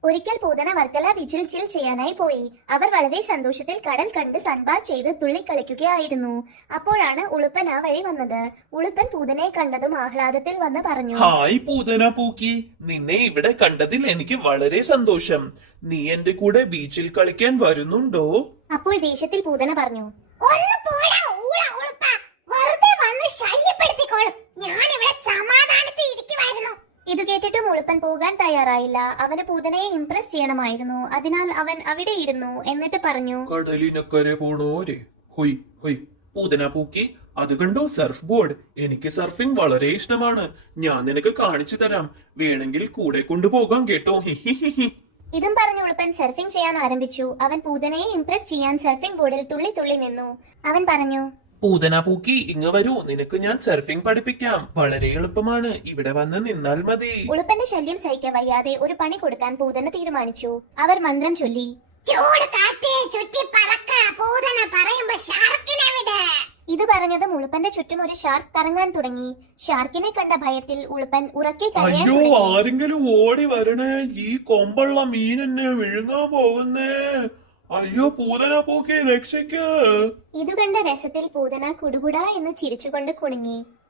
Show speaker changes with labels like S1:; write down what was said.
S1: ഒരിക്കൽ പൂതന വർക്കല ബീച്ചിൽ ചിൽ ചെയ്യാനായി പോയി. അവർ വളരെ സന്തോഷത്തിൽ കടൽ കണ്ട് സൺബാത്ത് ചെയ്ത് തുള്ളിക്കളിക്കുകയായിരുന്നു. അപ്പോഴാണ് ഉളുപ്പൻ ആ വഴി വന്നത്. ഉളുപ്പൻ പൂതനയെ കണ്ടതും ആഹ്ലാദത്തിൽ വന്ന് പറഞ്ഞു,
S2: ഹായ് പൂതന പൂക്കി, നിന്നെ ഇവിടെ കണ്ടതിൽ എനിക്ക് വളരെ സന്തോഷം. നീ എന്റെ കൂടെ ബീച്ചിൽ കളിക്കാൻ വരുന്നുണ്ടോ?
S1: അപ്പോൾ ദേഷ്യത്തിൽ പൂതന പറഞ്ഞു, ഇത് കേട്ടിട്ടും ഉളുപ്പൻ പോകാൻ തയ്യാറായില്ല. അവന് പൂതനയെ ഇംപ്രസ് ചെയ്യണമായിരുന്നു. അതിനാൽ അവൻ അവിടെ ഇരുന്നു. എന്നിട്ട് പറഞ്ഞു,
S2: കടലിനക്കരെ പോണോരെ ഹൊയ് ഹൊയ്. പൂതന പൂക്കി, അത് കണ്ടോ സർഫ് ബോർഡ്? എനിക്ക് സർഫിംഗ് വളരെ ഇഷ്ടമാണ്. ഞാൻ നിനക്ക് കാണിച്ചു തരാം. വേണമെങ്കിൽ കൂടെ കൊണ്ടുപോകാം കേട്ടോ. ഹിഹിഹിഹി.
S1: ഇതും പറഞ്ഞ് ഉളുപ്പൻ സർഫിംഗ് ചെയ്യാൻ ആരംഭിച്ചു. അവൻ പൂതനയെ ഇംപ്രസ് ചെയ്യാൻ സർഫിംഗ് ബോർഡിൽ തുള്ളി തുള്ളി നിന്നു. അവൻ പറഞ്ഞു,
S2: പൂതന പൂക്കി, ഇങ്ങ് വരൂ, നിനക്ക് ഞാൻ സർഫിംഗ് പഠിപ്പിക്കാം. വളരെ എളുപ്പമാണ്. ഇവിടെ വന്ന് നിന്നാൽ മതി.
S1: ഉളുപ്പന്റെ ശല്യം സഹിക്കാൻ വയ്യാതെ ഒരു പണി കൊടുക്കാൻ പൂതന തീരുമാനിച്ചു. അവർ മന്ത്രം ചൊല്ലി, ഇത് പറഞ്ഞതും ഉളുപ്പന്റെ ചുറ്റും ഒരു ഷാർക്ക് കറങ്ങാൻ തുടങ്ങി. ഷാർക്കിനെ കണ്ട ഭയത്തിൽ ഉളുപ്പൻ ഉറക്കെ കരയാൻ
S2: അയ്യോ,
S1: തുടങ്ങി.
S2: ആരെങ്കിലും ഓടി വരണേ, ഈ കൊമ്പുള്ള മീൻ എന്നെ വിഴുങ്ങാൻ പോകുന്നേ. അയ്യോ പൂതന പൂക്കി, രക്ഷയ്ക്ക്.
S1: ഇതു കണ്ട രസത്തിൽ പൂതന കുടുകുടാ എന്ന് ചിരിച്ചുകൊണ്ട് കുണുങ്ങി.